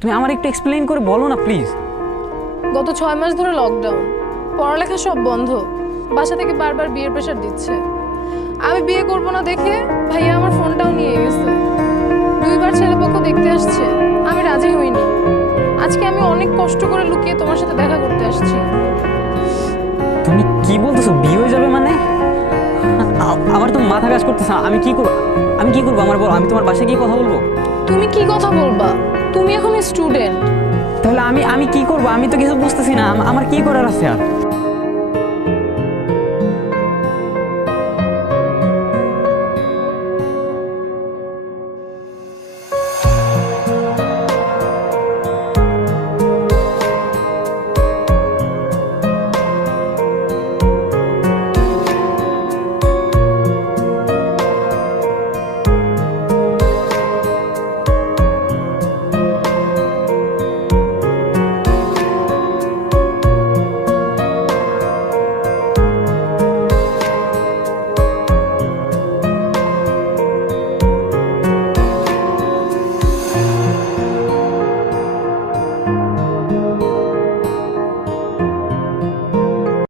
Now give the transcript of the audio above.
তুমি আমার একটু এক্সপ্লেইন করে বলো না প্লিজ। গত 6 মাস ধরে লকডাউন, পড়ালেখা সব বন্ধ, বাসা থেকে বারবার বিয়ের প্রেশার দিচ্ছে। আমি বিয়ে করব না দেখে ভাইয়া আমার ফোনটাও নিয়ে গেছে। 2বার ছেলেপক্ষ দেখতে আসছে, আমি রাজি হইনি। আজকে আমি অনেক কষ্ট করে লুকিয়ে তোমার সাথে দেখা করতে আসছি। তুমি কি বলতেছো, বিয়ে হয়ে যাবে মানে? আমার তো মাথা কাজ করতেছে না। আমি কি করবো আমার বলো, আমি তোমার বাসায় গিয়ে কথা বলবো? তুমি কি কথা বলবা? তুমি এখন স্টুডেন্ট। তাহলে আমি কি করবো? আমি তো কিছু বুঝতেছি না, আমার কি করার আছে আর?